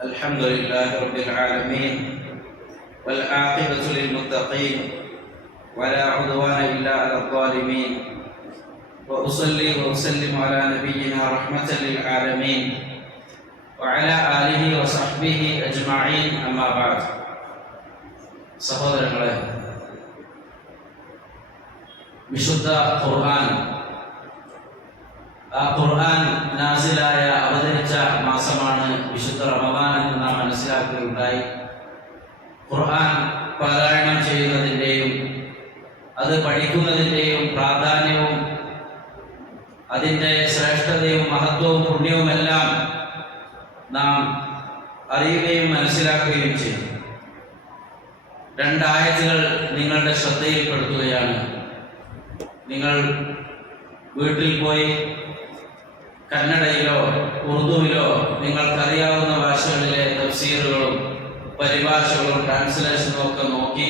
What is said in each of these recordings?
الحمد لله رب العالمين والعاقبة للمتقين ولا عدوان إلا على الظالمين وأصلي وأسلم على نبينا رحمة للعالمين وعلى آله وصحبه أجمعين أما بعد സഹോദരങ്ങളെ, വിശുദ്ധ ഖുർആൻ ഖുർആൻ നാസിലായ അവതരിച്ച മാസമാണ് വിശുദ്ധ റമദാൻ എന്ന് നാം മനസ്സിലാക്കുകയുണ്ടായി. ഖുർആൻ പാരായണം ചെയ്യുന്നതിൻ്റെയും അത് പഠിക്കുന്നതിൻ്റെയും പ്രാധാന്യവും അതിൻ്റെ ശ്രേഷ്ഠതയും മഹത്വവും പുണ്യവുമെല്ലാം നാം അറിയുകയും മനസ്സിലാക്കുകയും ചെയ്യും. രണ്ടായത്തുകൾ നിങ്ങളുടെ ശ്രദ്ധയിൽപ്പെടുത്തുകയാണ്. നിങ്ങൾ വീട്ടിൽ പോയി കന്നഡയിലോ ഉറുദുവിലോ നിങ്ങൾക്കറിയാവുന്ന ഭാഷകളിലെ തഫ്സീറുകളും പരിഭാഷകളും ട്രാൻസ്ലേഷനും ഒക്കെ നോക്കി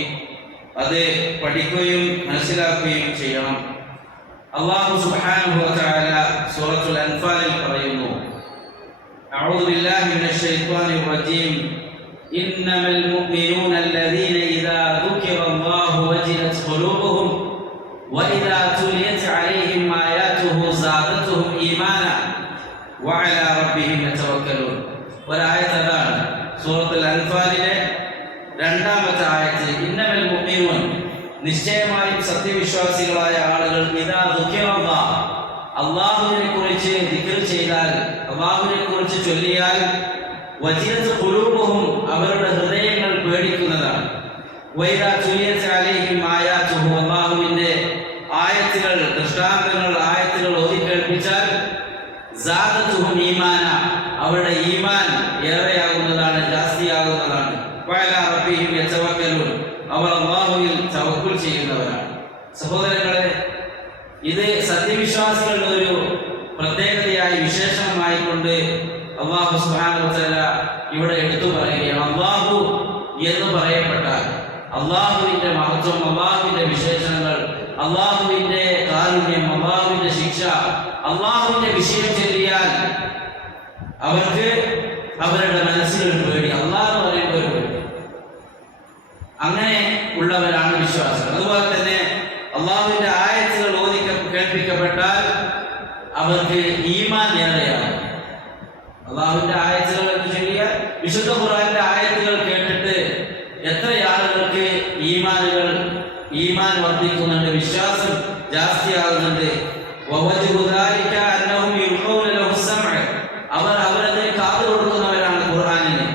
അത് പഠിക്കുകയും മനസ്സിലാക്കുകയും ചെയ്യണം. അല്ലാഹു സുബ്ഹാനഹു വ തആല സൂറത്തുൽ അൻഫാലിൽ പറയുന്നു, അഊദു ബില്ലാഹി മിനശ് ശൈത്വാനിർ റജീം ഇന്നമൽ മുഅ്മിനൂന അല്ലദീന ഇദാ ദുകിറല്ലാഹു വജിലത് ഖുലൂബുഹും വഇദാ തുലിയത് അലൈഹിം ആയാതുഹു സാദതുഹും ഈമാനാ വഅലാ റബ്ബിഹിം യതവക്കലൂൻ. ഒരായത്താണ് സൂറത്തുൽ അൻഫാലിലെ രണ്ടാമത്തെ ആയത്ത്. ഇന്നമൽ മുഅ്മിനൂൻ, നിശ്ചയമായും സത്യവിശ്വാസികളായ ആളുകൾ, ഇദാ ദുകിറല്ലാഹ്, അല്ലാഹുവിനെ കുറിച്ച് ദിക്ർ ചെയ്താൽ, അല്ലാഹുവിനെ കുറിച്ച് ചൊല്ലിയാൽ, വജിലത് ഖുലൂബുഹും, അവരുടെ ഹൃദയങ്ങൾ പേടിക്കുന്നതാണ്. വഇദാ തുലിയത് അലൈഹിം ആയാതുഹു, അല്ലാഹുവിന്റെ ആയത്തുകൾ, ദൃഷ്ടാന്തങ്ങൾ, ആയത്തുകൾ ഓതി കേൾപ്പിച്ചാൽ, സാദതുഹും ഈമാന, അവരുടെ ഈമാൻ ഏറെയാകുന്നതാണ്, ജാസ്തിയാകുന്നതാണ്. വഅലാ റബ്ബിഹിം യതവക്കലൂൻ, അവർ അല്ലാഹുവിൽ തവക്കുൽ ചെയ്യുന്നവരാണ്. സഹോദരങ്ങളെ, ഇത് സത്യവിശ്വാസികളുടെ ഒരു പ്രത്യേകതയായി വിശേഷണമായി കൊണ്ട് അല്ലാഹു സുബ്ഹാനഹു വ തആല ഇവിടെ എടുത്തു പറയുകയാണ്. അല്ലാഹു എന്ന് പറയപ്പെട്ടാൽ അല്ലാഹുവിന്റെ മഹത്വം, അല്ലാഹുവിന്റെ വിശേഷണങ്ങൾ, അല്ലാഹുവിന്റെ കാരുണ്യം, അല്ലാഹുവിന്റെ ശിക്ഷ, അല്ലാഹുവിന്റെ വിഷയം ചൊല്ലിയാൽ അവർക്ക് അവരുടെ മനസ്സിൽ ഒരു പേടി, അല്ലാഹ് എന്ന് പറയുമ്പോൾ ഒരു പേടി. അങ്ങനെ ഉള്ളവരാണ് വിശ്വാസികൾ. അതുപോലെ തന്നെ അല്ലാഹുവിന്റെ ആയത്തുകൾ ഓതി കേൾപ്പിക്കപ്പെട്ടാൽ അവർക്ക് ഈമാൻ ഏറെയാണ്. അല്ലാഹുവിന്റെ ആയത്തുകൾ എന്ന് ചൊല്ലിയാൽ, വിശുദ്ധ ഖുർആനിന്റെ ആയത്തുകൾ കേട്ടിട്ട് എത്ര ആളുകൾക്ക് ഈമാൻ വർദ്ധിക്കുന്നുണ്ട്, വിശ്വാസം ജാസ്തിയാകുന്നുണ്ട്. അവർ അവരതിന് കാതു കൊടുക്കുന്നവരാണ് ഖുർആനിന്.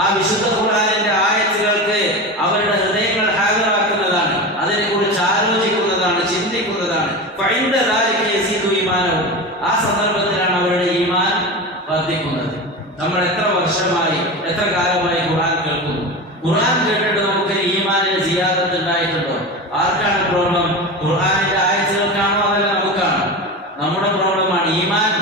ആ വിശുദ്ധ ഖുർആനിന്റെ ആയത്തുകൾക്ക് അവരുടെ ഹൃദയങ്ങൾ ഹാജരാക്കുന്നതാണ്, അതിനെ കുറിച്ച് ആലോചിക്കുന്നതാണ്, ചിന്തിക്കുന്നതാണ്. ആ സന്ദർഭത്തിലാണ് അവരുടെ ഈമാൻ വർദ്ധിക്കുന്നത്. നമ്മൾ എത്ര വർഷമായി, എത്ര കാലമായി ഖുർആൻ കേൾക്കുന്നു? ഖുർആൻ കേട്ടിട്ട് നമുക്ക് ഈമാനിന് സിയാദത്ത് ഉണ്ടായിട്ടുണ്ടോ? ആർക്കാണ് പ്രോബ്ലം? ഖുർആനിന്റെ ആയത്തുകൾക്കാണോ അതല്ല നമുക്കാണോ? നമ്മുടെ പ്രോബ്ലമാണ് ഈമാൻ.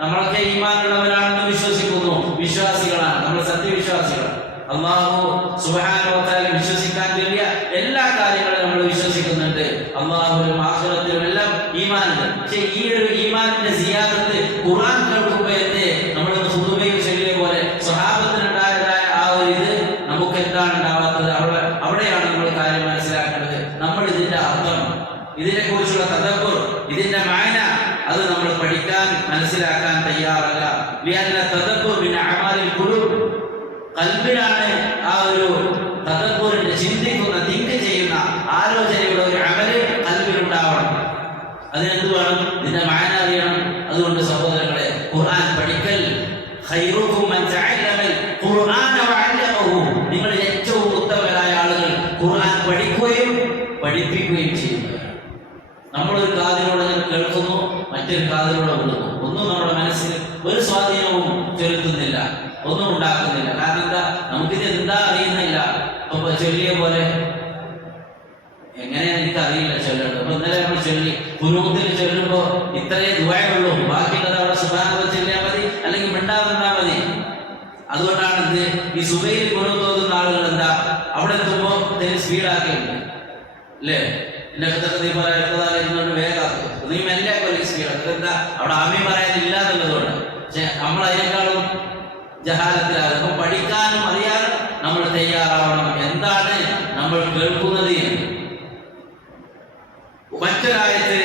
നമ്മളൊക്കെ ഈമാനുള്ളവരാണെന്ന് വിശ്വസിക്കുന്നു, വിശ്വാസികളാണ്, നമ്മൾ സത്യവിശ്വാസികൾ. അല്ലാഹു സുബ്ഹാനഹു വ തആല വിശ്വസിക്കാൻ വേണ്ടിയ എല്ലാ കാര്യങ്ങളും നമ്മൾ വിശ്വസിക്കുന്നുണ്ട്. അല്ലാഹുവിലും ആഖിറത്തിലും എല്ലാം ഈമാനുണ്ട്. പക്ഷേ ഈ ഒരു ഈമാനിന്റെ സിയാദത്ത് ഖുർആൻ കേൾക്കുമ്പോഴത്തെ നമ്മൾ ഖുതുബയിൽ ചൊല്ലിയ പോലെ സ്വഹാബത്തിനുണ്ടായതായ ആ ഒരു ഇത് നമുക്ക് എന്താണ് ഉണ്ടാവാത്തത്? അവിടെയാണ് നമ്മൾ കാര്യം മനസ്സിലാക്കേണ്ടത്. നമ്മൾ ഇതിന്റെ അർത്ഥം, ഇതിനെ കുറിച്ചുള്ള തദബ്ബുർ, ഇതിന്റെ മാന, അത് നമ്മൾ പഠിക്കാൻ, മനസ്സിലാക്കാൻ തയ്യാറല്ല. ലിഅന്ന തദബ്ബുർ മിൻ അഅമാലിൽ ഖുലൂബ്, ഖൽബിലാണ് ആ ഒരു തദബ്ബുറിന്റെ, ചിന്തിക്കുന്ന, തിങ്ക് ചെയ്യുന്ന, ആലോചനയുടെ ഒരു അമല് ഖൽബിലുണ്ടാവണം. അതിനെന്ത് വേണം? ഇതിന്റെ മാന അറിയണം. അതുകൊണ്ട് സഹോദരങ്ങളെ, ഖുർആൻ പഠിക്കൽ, ഖൈറുക്കും മൻ തഅല്ലമൽ ഖുർആന വഅല്ലമഹു, നിങ്ങൾ ഏറ്റവും ഉത്തമരായ ആളുകൾ ഖുർആൻ പഠിക്കുകയും പഠിപ്പിക്കുകയും ചെയ്യുന്നവരാണ്. നമ്മളൊരു കാതിലൂടെ കേൾക്കുന്നു, മറ്റൊരു കാതിലൂടെ വിടുന്നു. ഒന്നും നമ്മുടെ മനസ്സിൽ ഒരു സ്വാധീനവും ചെലുത്തുന്നില്ല, ഒന്നും ഉണ്ടാക്കുന്നില്ല. കാരണം എന്താ? നമുക്കിത് എന്താ അറിയുന്നില്ല. അപ്പൊ ചൊല്ലിയ പോലെ എങ്ങനെയാ എനിക്ക് അറിയില്ല ചൊല്ലേണ്ടത്. അപ്പൊ ഇന്നലെ നമ്മൾ ചൊല്ലി ഖുനൂത്തിൽ ചൊല്ലുമ്പോ ഇത്രയേ ദുആയുള്ളൂ, ബാക്കിയുള്ളത് അവിടെ സുബ്ഹാനല്ലാഹ് ചൊല്ലിയാൽ മതി, അല്ലെങ്കിൽ മിണ്ടാതിരുന്നാൽ മതി. അതുകൊണ്ടാണ് ഇത് ഈ സുബൈയിൽ ഖുനൂത്ത് ഓതുന്ന ആളുകൾ എന്താ അവിടെ എത്തുമ്പോ സ്പീഡാക്കിയിട്ടുണ്ട്, അല്ലേ? വേഗം നീ മെല്ലെ സ്പീഡ്. എന്താ അവിടെ ആമീൻ പറയാനില്ല എന്നുള്ളതുകൊണ്ട്. പക്ഷെ ജഹാലത്തിലാകും. പഠിക്കാനും അറിയാനും നമ്മൾ തയ്യാറാവണം. എന്താണ് നമ്മൾ കേൾക്കുന്നത് എന്ന്. മറ്റൊരായത്ത്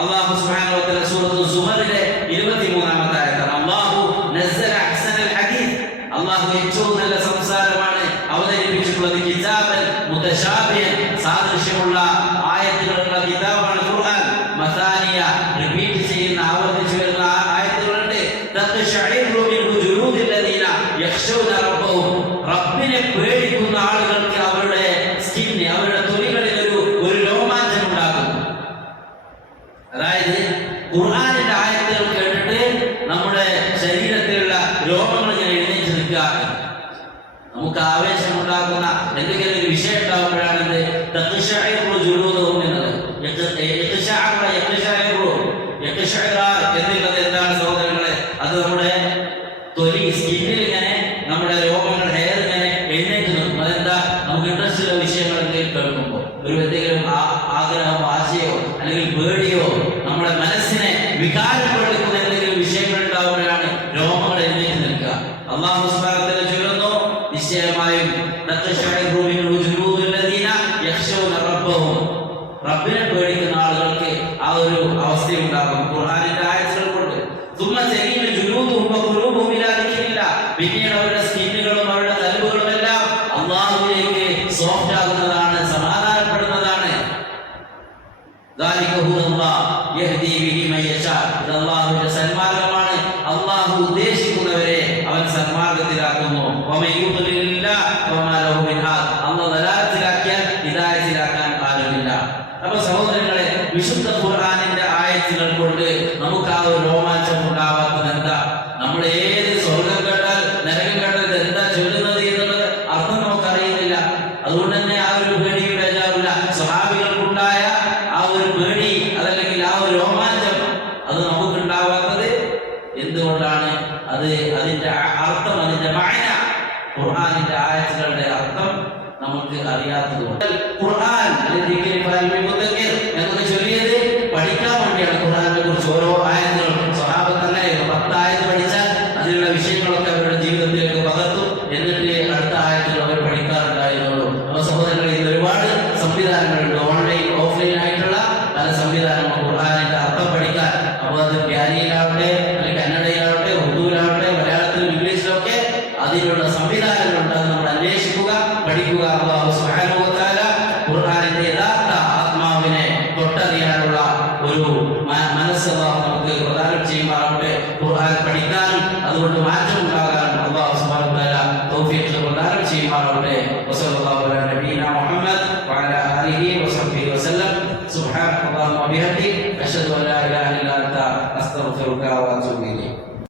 അല്ലാഹു സുബ്ഹാനഹു വ തആല സൂറത്തുൽ സുമറിലെ 23-ാമത്തെ ആയത്താണ്. അല്ലാഹു നസ്സല അഹ്സനൽ ഹദീസ്, അല്ലാഹു ഏറ്റവും നല്ല സംസാരമാണ് അവതരിപ്പിച്ചിട്ടുള്ളത്. കിതാബൻ മുതശാബിഹൻ, സാദൃശ്യമുള്ള ആയത്തുകളുള്ള കിതാബാണ് ഖുർആൻ. മസാനിയ, റിപ്പീറ്റ് ചെയ്യുന്ന, ആവർത്തിച്ചു വരുന്ന ആയത്തുകളുണ്ട്. തഖ്ശഇറു മിൻഹു ജുലൂദുല്ലദീന യഖ്ശൗന റബ്ബഹും, റബ്ബിനെ പേടിക്കുന്ന ആളുകൾക്ക് അവരുടെ സ്കിൻ, അവരുടെ തൊലികളിൽ ഒരു രോമാഞ്ചം ഉണ്ടാകും. അതായത് ഖുർആനിന്റെ ആയത്തുകൾ കേട്ടിട്ട് നമ്മുടെ ശരീരത്തിലുള്ള രോമങ്ങൾ ഇങ്ങനെ എഴുന്നേറ്റ് നിൽക്കുക. നമുക്ക് ആവേശം ഉണ്ടാക്കുന്ന എന്തെങ്കിലും ഒരു വിഷയം ഉണ്ടാകുമ്പോഴാണ് തഖ്ശഇറു ജുലൂദുഹും എന്നുള്ളത്. എന്നുള്ളത് എന്താണ് സഹോദരങ്ങളെ? അത് നമ്മുടെ തൊലി, സ്കിന്നിൽ ഇങ്ങനെ നമ്മുടെ രോമങ്ങൾ, ഹെയർ ഇങ്ങനെ എഴുന്നേറ്റ് നിൽക്കും. അതെന്താ? നമുക്ക് ഇൻട്രസ്റ്റ് ഉള്ള വിഷയങ്ങൾ എന്തെങ്കിലും കേൾക്കുമ്പോൾ, ഒരു എന്തെങ്കിലും ആഗ്രഹമോ ആശയോ അല്ലെങ്കിൽ പേടിയോ നമ്മുടെ മനസ്സിനെ വികാരപ്പെടുത്തുന്ന എന്തെങ്കിലും വിഷയങ്ങൾ ഉണ്ടാവുമ്പോഴാണ് രോമങ്ങൾ എഴുന്നേറ്റ് നിൽക്കുക. അല്ലാഹു സുബ്ഹാനഹു വ തആല ചൊല്ലുന്നു, നിശ്ചയമായും തഖ്ശഇറു മിൻഹു ജുലൂദുല്ലദീന യഖ്ശൗന റബ്ബഹും, റബ്ബിനെ പേടിക്കുന്ന ആളുകൾക്ക് ആ ഒരു അവസ്ഥയുണ്ടാകും ഖുർആനിന്റെ ആയത്തുകൾ കൊണ്ട്. സുമ്മ തലീനു ജുലൂദുഹും വ ഖുലൂബുഹും ഇലാ ദിക്രില്ലാഹ്, പിന്നീട് അവരുടെ സ്കിന്നുകളും അവരുടെ കൽബുകളും എല്ലാം അല്ലാഹുവിലേക്ക് സോഫ്റ്റ് ആകുന്നതാണ്, സമാധാനപ്പെടുന്നതാണ്. ദാലിക ഹുവല്ലാഹ് യഹ്ദി ബിഹി മൻ യശാ, ഇത് അല്ലാഹുവിന്റെ സന്മാർഗ്ഗമാണ്. അല്ലാഹു ഉദ്ദേശിക്കുന്നവരെ അവൻ സന്മാർഗ്ഗത്തിലാക്കുന്നു. വമൻ യുദ്ലിലില്ലാഹ് വമാ ലഹു മിൻ ഹാദ്, അല്ലാഹു ദലാലത്തിലാക്കിയാൽ ഹിദായത്തിലാക്കാൻ ആരുമില്ല. അപ്പോൾ സഹോദരങ്ങളെ, വിശുദ്ധ ഖുർആനിന്റെ ആയത്തുകൾ കൊണ്ട് നമുക്ക് ആ ഒരു രോമാഞ്ചം ഉണ്ടാവാത്തത് എന്താ? നമ്മൾ ഏത് സ്വർഗം കേട്ടാൽ നരകം കേട്ടാൽ ഇത് എന്താ ചൊല്ലുന്നത് എന്നുള്ളത് അർത്ഥം നമുക്കറിയുന്നില്ല. അതുകൊണ്ട് തന്നെ ആ ഒരു പേടിയും ബേജാറില്ല. സ്വഹാബികൾക്കുണ്ടായ ആ ഒരു പേടി, അതല്ലെങ്കിൽ ആ ഒരു രോമാഞ്ചം, അത് നമുക്കുണ്ടാവാത്തത് എന്തുകൊണ്ടാണ്? അത് അതിന്റെ അർത്ഥം, അതിന്റെ മഅന, ഖുർആനിന്റെ ആയത്തുകളുടെ അർത്ഥം നമുക്ക് അറിയാത്തതുകൊണ്ട്. ഖുർആൻ എന്നൊക്കെ ചൊല്ലിയത് പഠിക്കാൻ വേണ്ടിയാണ്. ഖുർആനെ കുറിച്ച് ഓരോ ആയത്തുകളും സ്വഹാബത്ത് അങ്ങനെയായിരുന്നു. 10 ആയത്ത് പഠിച്ചാൽ അതിലുള്ള വിഷയങ്ങളൊക്കെ അവരുടെ ജീവിതത്തിലേക്ക് പകർത്തും. എന്നിട്ട് അടുത്ത ആയത്തുകൾ അവർ പഠിക്കാറുണ്ടായിരുന്നുള്ളൂ. അപ്പോൾ സഹോദരങ്ങൾ, ഇന്ന് ഒരുപാട് സംവിധാനങ്ങളുണ്ട്, ഓൺലൈൻ ഓഫ്ലൈൻ ആയിട്ടുള്ള പല സംവിധാനങ്ങളും ഖുർആനിന്റെ അർത്ഥം പഠിക്കാൻ. അപ്പോൾ അത് പ്യാരിയിലാവട്ടെ, അല്ലെങ്കിൽ കന്നഡയിലാവട്ടെ, ഉറുദുവിലാവട്ടെ, മലയാളത്തിലും ഇംഗ്ലീഷിലൊക്കെ അതിനുള്ള സംവിധാനങ്ങളുണ്ട്. അത് നമ്മൾ അന്വേഷിക്കുക, പഠിക്കുക. അല്ലാഹു സുബ്ഹാനഹു വ തആല ഖുർആനിന്റെ യഥാർത്ഥ ആത്മാവിനെ തൊട്ടറിയാനുള്ള ഒരു മനസ്സ് അല്ലാഹു നമുക്ക് പ്രദാനം ചെയ്യുമാറാവട്ടെ. ഖുർആൻ പഠിക്കാനും അതുകൊണ്ട് മാറ്റം ഉണ്ടാകാനും അല്ലാഹു സുബ്ഹാനഹു വ തആല തൗഫീഖ് പ്രദാനം ചെയ്യുമാറാവട്ടെ. വസല്ലല്ലാഹു അലാ നബിയിന മുഹമ്മദ് വഅലാ ആലിഹി വസഹ്ബിഹി വസല്ലം. സുബ്ഹാനല്ലാഹി വബിഹംദിഹി അശ്ഹദു അൻ ലാ ഇലാഹ ഇല്ല അൻത അസ്തഗ്ഫിറുക വ അത്തൂബു ഇലൈക്.